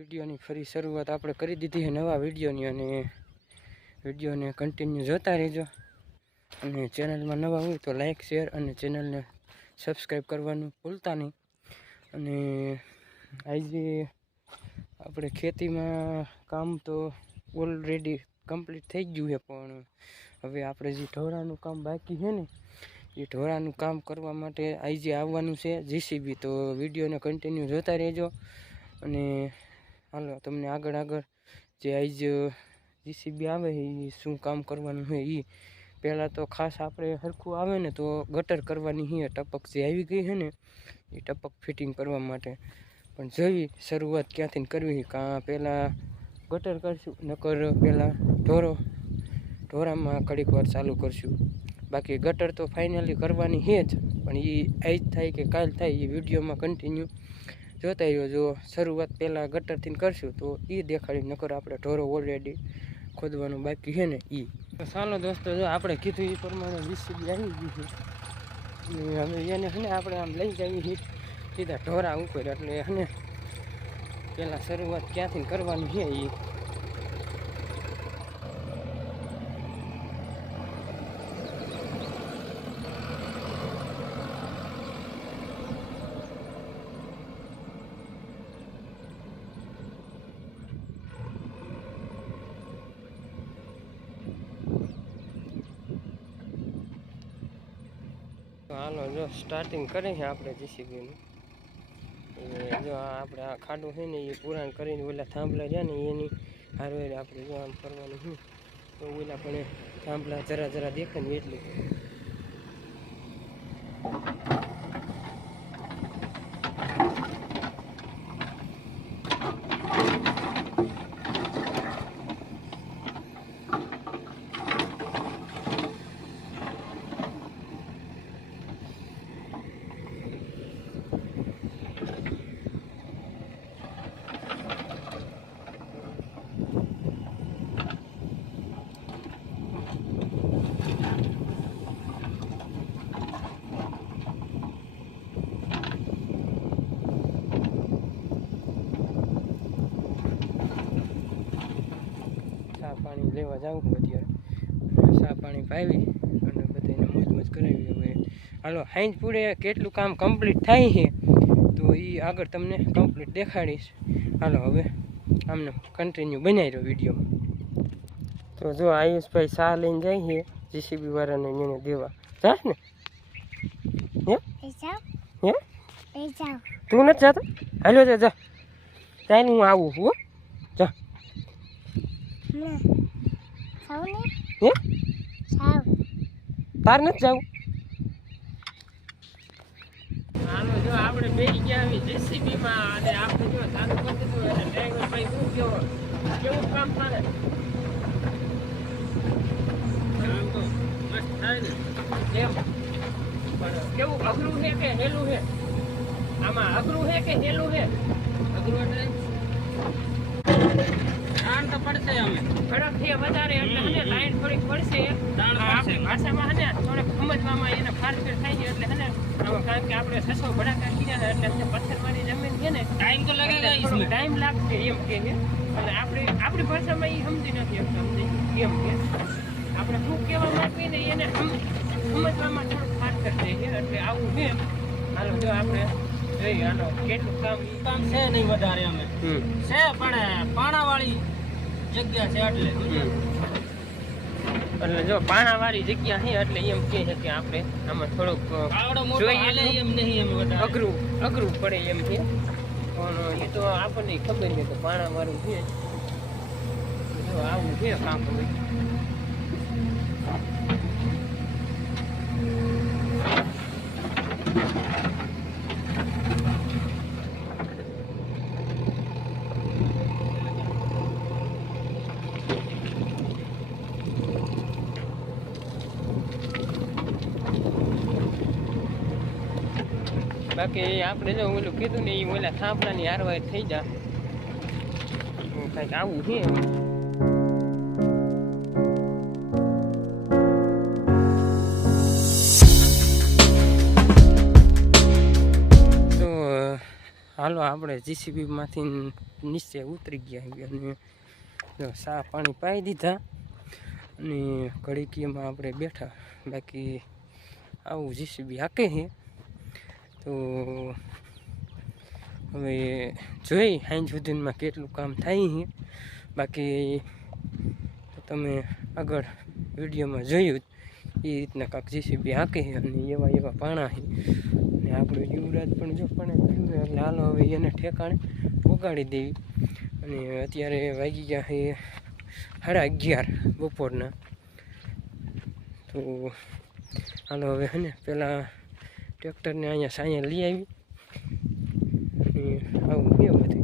વિડીયોની ફરી શરૂઆત આપણે કરી દીધી છે નવા વિડીયોની અને વિડીયોને કન્ટિન્યુ જોતા રહેજો. અને ચેનલમાં નવા હોય તો લાઈક શેર અને ચેનલને સબસ્ક્રાઈબ કરવાનું ભૂલતા નહીં. અને આજે આપણે ખેતીમાં કામ તો ઓલરેડી કમ્પ્લીટ થઈ ગયું છે, પણ હવે આપણે જે ઢોરાનું કામ બાકી છે ને, એ ઢોરાનું કામ કરવા માટે આજે આવવાનું છે જીસીબી તો વિડીયોને કન્ટિન્યુ જોતા રહેજો. અને હાલો, તમને આગળ આગળ જે આજ જીસીબી આવે એ શું કામ કરવાનું હોય એ પહેલાં તો ખાસ આપણે સરખું આવે ને તો ગટર કરવાની છે ટપક જે આવી ગઈ છે ને, એ ટપક ફિટિંગ કરવા માટે. પણ જોઈ શરૂઆત ક્યાંથી કરવી કાં પહેલાં ગટર કરશું, નકર પહેલાં ઢોરો, ઢોરામાં ઘડીક વાર ચાલુ કરશું. બાકી ગટર તો ફાઇનલી કરવાની છે જ, પણ એ આજ થાય કે કાલ થાય એ વિડીયોમાં કન્ટિન્યુ જોતા રહ્યો જો શરૂઆત પહેલાં ગટરથી કરશું, તો એ દેખાડી નકર આપણે ઢોરો ઓલરેડી ખોદવાનું બાકી છે ને એ ચાલો દોસ્તો, જો આપણે કીધું એ પ્રમાણે વીસીબી આવી ગયું છે. હવે એને છે ને આપણે આમ લઈ જઈએ સીધા ઢોરા ઉપર, એટલે એને પહેલાં શરૂઆત ક્યાંથી કરવાની છે એ હાલો, જો સ્ટાર્ટિંગ કરી છે આપણે જીસીબીનું એ જો આપણે આ ખાડું છે ને એ પુરાણ કરીને ઓલા થાંભલા રહ્યા ને એની હારવેર આપણે જો આમ કરવાનું છે તો ઓલા પણ થાંભલા જરા જરા દેખાય ને એટલે. ચા પાણી લેવા છું અત્યારે. ચા પાણી પાવી અને બધાને મોજ મોજ કરાવી. હવે હાલો હાઈન્જ પૂરે કેટલું કામ કમ્પ્લીટ થાય છે તો એ આગળ તમને કમ્પ્લીટ દેખાડીશ. હાલો હવે આમને કન્ટિન્યુ બનાવી રહ્યો વીડિયો તો જો આયુષભાઈ ચા લઈને જાય છે જીસીબી વાળાને એને દેવા. જાસ ને. હે? હે? તું નથી જાતો? હાલો જા ચાલ હું આવું છું હો. હે? તાર નથી જવું આપણે બેસી ગયા આવી જેસીબી માં અને આપણે જો ચાલુ કરી દીધું એટલે ડ્રાઈવર ભાઈ શું કેવો કેવું કામ કરે કામ તો મસ્ત થાય ને. કેવું અઘરું છે કે હેલું છે? આમાં અઘરું છે કે હેલું છે? અઘરું એટલે છે અમે. ઝડપથી વધારે એટલે હને લાઈન થોડીક પડશે. આપણી ભાષામાં હને થોડીક સમજવામાં એને ફારફેર થઈ ગયો એટલે હને કારણ કે આપણે છસો ભડાકા કર્યા એટલે અમને પથ્થરવાળી જમીન ટાઈમ લાગશે એમ કે આપણે આપણી ભાષામાં એ સમજી નથી એમ કે આપણે શું કહેવા માંગીએ ને એને સમજવામાં થોડુંક ફારફેર થઈ ગયો એટલે આવું છે. હાલો જો આપણે કેટલું કામ કામ છે નહીં વધારે અમે. છે પણ પાણાવાળી જગ્યા છે એટલે એટલે જો પાણાવાળી જગ્યા છે એટલે એમ કહે છે કે આપણે આમાં થોડુંક જોઈએ એમ. નહીં એમ અઘરું અઘરું પડે એમ છે. પણ એ તો આપણને ખબર નહીં કે પાણાવાળું છે. જો આવું છે કામ હવે. બાકી આપણે જો ઓલું કીધું ને એ ઓલા થાંભલાની હારવાર થઈ જા. કંઈક આવું છે તો, હાલો આપણે જીસીબીમાંથી નીચે ઉતરી ગયા અને સા પાણી પાઈ દીધા અને ઘડીકીમાં આપણે બેઠા. બાકી આવું જીસીબી હાકે છે તો હવે જોઈ સાંજ સુધીમાં કેટલું કામ થાય છે. બાકી તમે આગળ વિડીયોમાં જોયું એ રીતના કાંક જીસીબી હાકે અને એવા એવા પાણા છે. અને આપણું યુવરાજ પણ જો પણ કર્યું એટલે હાલો હવે એને ઠેકાણે પોગાડી દેવી. અને અત્યારે વાગી ગયા છે સાડા અગિયાર બપોરના. તો હાલો હવે હે ને, પહેલાં ટ્રેક્ટરને અહીંયા સાંજે લઈ આવી. આવું બે બધું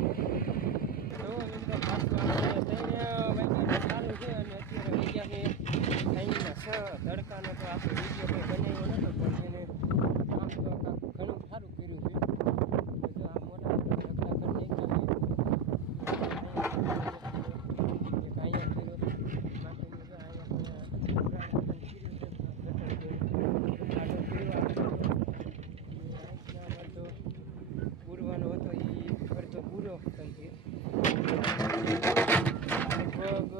તો મિત્રો પાછું આપણે તઈને વાગ્યાનું ચાલુ છે અને અત્યારે વાગ્યા છે ટાઈમના છ તડકાનો તો આપણે વીડિયો કંઈ બનાવ્યો નહોતો પણ એને આમ તો કાંઈક ઘણું સારું કર્યું છે તો જો આ મોટા મોટા ઢગલા કરી નાખ્યા છે. એક અહીંયા કર્યો, બાકીનું જો અહીંયા પણ ઉઘરાણ પણ કર્યું છે. ગટર કર્યું, આડો કર્યો, આ બધો પૂરવાનો હતો એ અડધો પૂરો થઈ ગયો લગભગ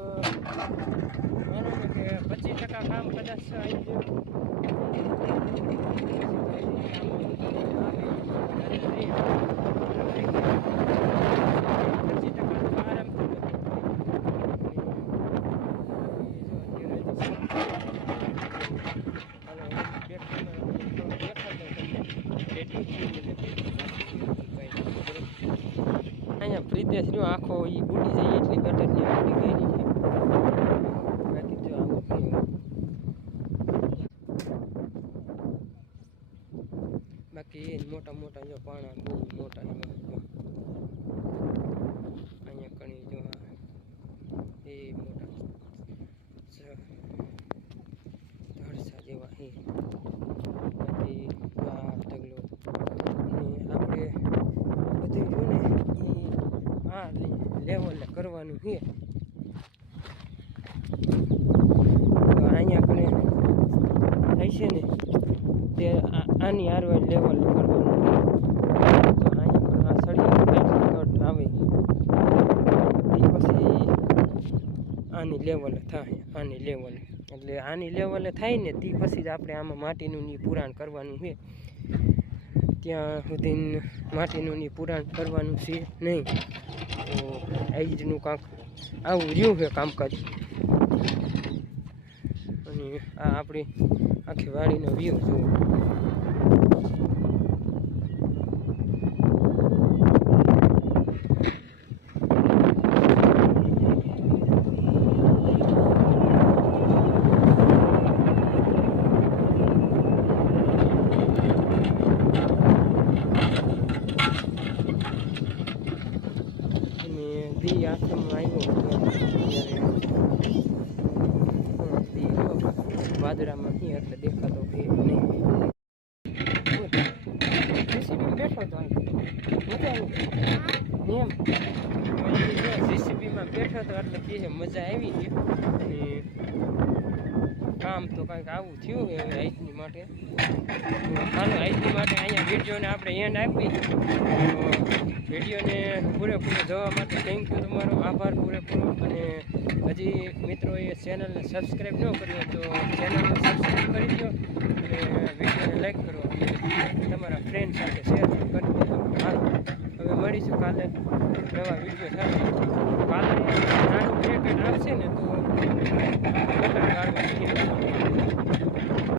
માનો ને કે પચીસ ટકા કામ કદાચ આવી ગયું પચીસ ટકા આરામથી અહીંયા પ્રીતેશ રહ્યો આખો ઈ બુડી જાય એટલી ગટરની આખી ગેરી છે બાકી જો આવું થયું બાકી એ મોટા મોટા જો પાણા, બહુ મોટા જો. અહીંયા કણી જો એ મોટા. ધડસા જેવા એ. બાકી આ ઢગલો આપણે બધું જો ને એ આ લેવલે કરવાનું છે તો અહીંયા આપણે થાય છે ને તે આની આરવાર લેવલ કરવાનું અહીંયા સળિયા આવે, એ પછી આની લેવલે થાય, આની લેવલે. એટલે આની લેવલે થાય ને, તે પછી જ આપણે આમાં માટીનું ની પુરાણ કરવાનું છે. ત્યાં સુધી માટીનું ની પુરાણ કરવાનું છે નહીં. તો રીતનું કાંક આવું રહ્યું છે કામકાજ. અને આ આપણી આખી વાડીનો view Yeah, come right here. જેસીબીમાં બેઠો તો એટલે કે મજા આવી છે અને કામ તો કંઈક આવું થયું હવે આઈટની માટે. હાલો આઈટની માટે અહીંયા વિડીયોને આપણે એન્ડ આપી વિડીયોને પૂરેપૂરો જોવા માટે થેન્ક યુ તમારો. આભાર પૂરેપૂરો. અને હજી મિત્રોએ ચેનલને સબસ્ક્રાઈબ ન કર્યો તો ચેનલને સબસ્ક્રાઈબ કરી દો. અને વિડીયોને લાઈક કરો. તમારા ફ્રેન્ડ સાથે શેર પણ કરી દેજો હાલો હવે મળીશું કાલે. નવા વીડિયો સાથે. કાલે નાનું બ્રેક આવશે ને તો